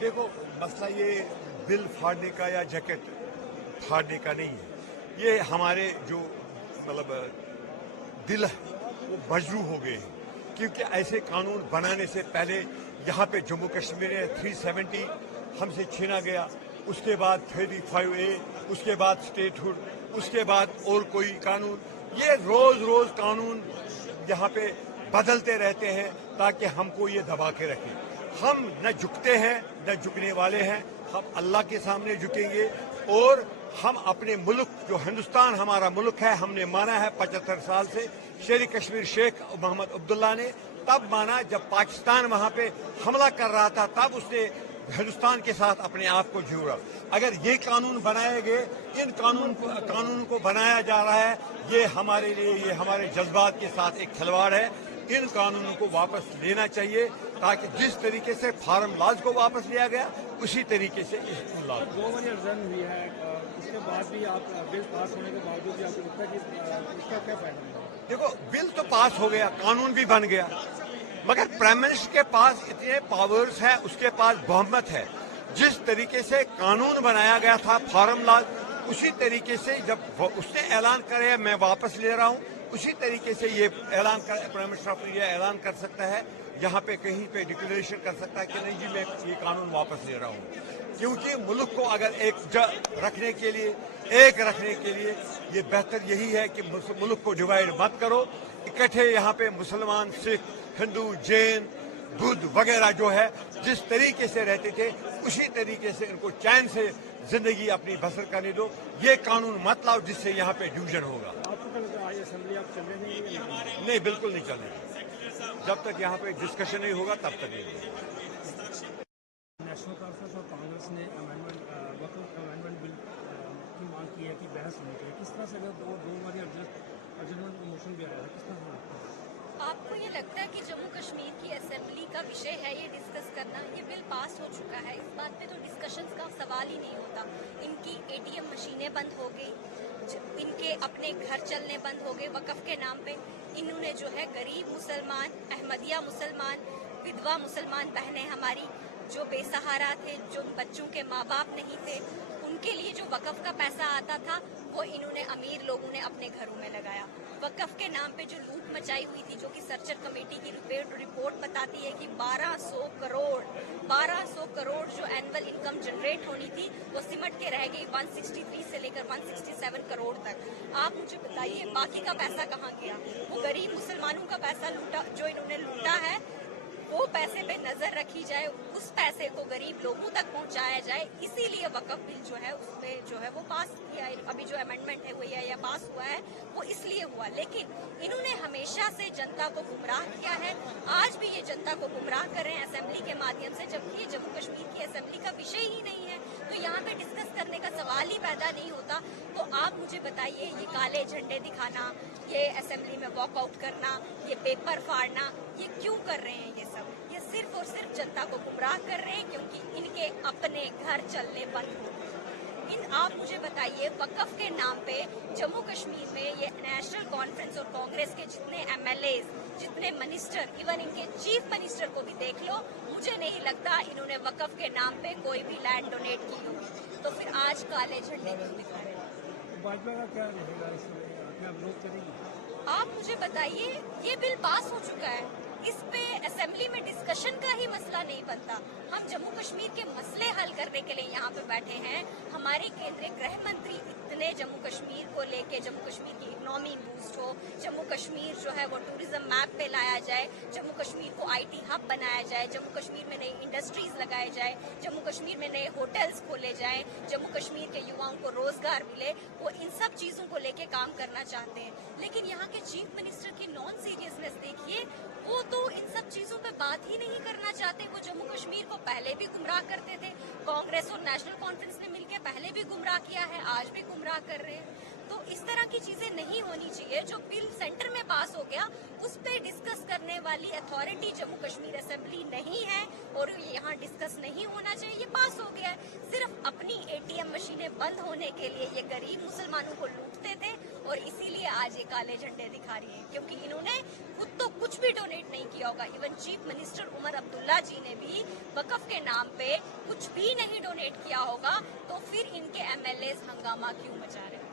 देखो मसला ये बिल फाड़ने का या जैकेट फाड़ने का नहीं है, ये हमारे जो मतलब दिल है वो मजरू हो गए हैं, क्योंकि ऐसे कानून बनाने से पहले यहाँ पे जम्मू कश्मीर में 370 हमसे छीना गया, उसके बाद 35A, उसके बाद स्टेटहुड, उसके बाद और कोई कानून, ये रोज रोज कानून यहाँ पे बदलते रहते हैं ताकि हमको ये दबा के रखें। हम न झुकते हैं न झुकने वाले हैं, हम अल्लाह के सामने झुकेंगे और हम अपने मुल्क जो हिंदुस्तान हमारा मुल्क है, हमने माना है 75 साल से। शेर कश्मीर शेख मोहम्मद अब्दुल्ला ने तब माना जब पाकिस्तान वहां पे हमला कर रहा था, तब उसने हिंदुस्तान के साथ अपने आप को जोड़ा। अगर ये कानून बनाए गए, इन कानून को बनाया जा रहा है, ये हमारे लिए, ये हमारे जज्बात के साथ एक खिलवाड़ है। इन कानूनों को वापस लेना चाहिए ताकि जिस तरीके से फार्म लॉज को वापस लिया गया उसी तरीके से इस लॉ 2 बजे अर्जन हुई है, उसके बाद भी आप बिल पास होने के बावजूद भी आपको लगता है कि इसका क्या फायदा है? देखो बिल तो पास हो गया, कानून भी बन गया, मगर प्राइम मिनिस्टर के पास इतने पावर्स है, उसके पास बहुमत है। जिस तरीके से कानून बनाया गया था फार्म लॉज, उसी तरीके से जब उसने ऐलान करे मैं वापस ले रहा हूं, उसी तरीके से ये ऐलान कर प्राइम मिनिस्टर ये ऐलान कर सकता है, यहाँ पे कहीं पे डिक्लेरेशन कर सकता है कि नहीं जी मैं ये कानून वापस ले रहा हूँ। क्योंकि मुल्क को अगर एक रखने के लिए ये बेहतर यही है कि मुल्क को डिवाइड मत करो, इकट्ठे यहाँ पे मुसलमान, सिख, हिंदू, जैन, बुद्ध वगैरह जो है जिस तरीके से रहते थे उसी तरीके से इनको चैन से जिंदगी अपनी बसर करने दो। ये कानून मत लाओ जिससे यहाँ पे डिवीजन होगा। असेंबली आप चल रहे नहीं, बिल्कुल नहीं चलने, जब तक यहाँ पे डिस्कशन नहीं होगा तब तक नहीं। नेशनल कॉन्फ्रेंस और कांग्रेस ने वक्फ अमेंडमेंट बिल की मांग की है कि बहस होनी चाहिए, किस तरह से अगर 2 बार अर्जेंट मोशन भी आया है, किस तरह से आपको ये लगता है कि जम्मू कश्मीर की असेंबली का विषय है ये डिस्कस करना? ये बिल पास हो चुका है, इस बात पे तो डिस्कशंस का सवाल ही नहीं होता। इनकी ATM मशीनें बंद हो गई, इनके अपने घर चलने बंद हो गए वक़्फ़ के नाम पे। इन्होंने जो है गरीब मुसलमान, अहमदिया मुसलमान, विधवा मुसलमान बहनें हमारी जो बेसहारा थे, जो बच्चों के माँ बाप नहीं थे, उनके लिए जो वक़्फ़ का पैसा आता था वो इन्होंने अमीर लोगों ने अपने घरों में लगाया। वक़्फ़ के नाम पे जो लूट मचाई हुई थी, जो कि सर्चर कमेटी की रिपोर्ट बताती है कि 1200 करोड़ जो एनुअल इनकम जनरेट होनी थी वो सिमट के रह गई 163 से लेकर 167 करोड़ तक। आप मुझे बताइए बाकी का पैसा कहाँ गया? वो गरीब मुसलमानों का पैसा लूटा, जो इन्होंने लूटा है, वो पैसे पे नजर रखी जाए, उस पैसे को गरीब लोगों तक पहुंचाया जाए। इसीलिए वक़्फ़ बिल जो है उसमें जो है वो पास किया है। अभी जो अमेंडमेंट है वो या पास हुआ है वो इसलिए हुआ, लेकिन इन्होंने हमेशा से जनता को गुमराह किया है। आज भी ये जनता को गुमराह कर रहे हैं असेंबली के माध्यम से, जबकि ये जम्मू कश्मीर की असेंबली का विषय ही नहीं है, तो यहाँ पे डिस्कस करने का सवाल ही पैदा नहीं होता। तो आप मुझे बताइए, ये काले झंडे दिखाना, ये असेंबली में वॉकआउट करना, ये पेपर फाड़ना, ये क्यों कर रहे हैं? ये सब ये सिर्फ और सिर्फ जनता को गुमराह कर रहे हैं, क्योंकि इनके अपने घर चलने बंद हो। आप मुझे बताइए, वक़्फ़ के नाम पे जम्मू कश्मीर में ये नेशनल कॉन्फ्रेंस और कांग्रेस के जितने MLAs, जितने मिनिस्टर, इवन इनके चीफ मिनिस्टर को भी देख लो, मुझे नहीं लगता इन्होंने वक़्फ़ के नाम पे कोई भी लैंड डोनेट की होगी। तो फिर आज काले झंडे क्यों दिखा रहे हैं? भाजपा का क्या रहेगा इसमें, आप विरोध करेंगे? आप मुझे बताइए, ये बिल पास हो चुका है, इस पे असेंबली में डिस्कशन का ही मसला नहीं बनता। हम जम्मू कश्मीर के मसले हल करने के लिए यहाँ पे बैठे हैं। हमारे केंद्रीय गृह मंत्री इतने जम्मू कश्मीर को लेके, जम्मू कश्मीर की इकोनॉमी बूस्ट हो, जम्मू कश्मीर जो है वो टूरिज्म मैप पे लाया जाए, जम्मू कश्मीर को IT हब बनाया जाए, जम्मू कश्मीर में नई इंडस्ट्रीज लगाए जाए, जम्मू कश्मीर में नए होटल्स खोले जाए, जम्मू कश्मीर के युवाओं को रोजगार मिले, वो इन सब चीजों को लेके काम करना चाहते हैं। लेकिन यहाँ के चीफ मिनिस्टर की नॉन सीरियसनेस देखिए, वो तो इन सब चीजों पे बात ही नहीं करना चाहते। वो जम्मू कश्मीर को पहले भी गुमराह करते थे, कांग्रेस और नेशनल कॉन्फ्रेंस ने मिलकर पहले भी गुमराह किया है, आज भी गुमराह कर रहे हैं। तो इस तरह की चीजें नहीं होनी चाहिए। जो बिल सेंटर में पास हो गया उस पे डिस्कस करने वाली अथॉरिटी जम्मू कश्मीर असेंबली नहीं है और यहाँ डिस्कस नहीं होना चाहिए। ये पास हो गया है, सिर्फ अपनी एटीएम मशीनें बंद होने के लिए ये गरीब मुसलमानों को लूटते थे और इसीलिए आज ये काले झंडे दिखा रही है, क्योंकि इन्होंने खुद तो कुछ भी डोनेट नहीं किया होगा। Even chief minister Omar Abdullah ji ने भी वक्फ के नाम पे कुछ भी नहीं डोनेट किया होगा, तो फिर इनके एमएलए हंगामा क्यों मचा रहे हैं?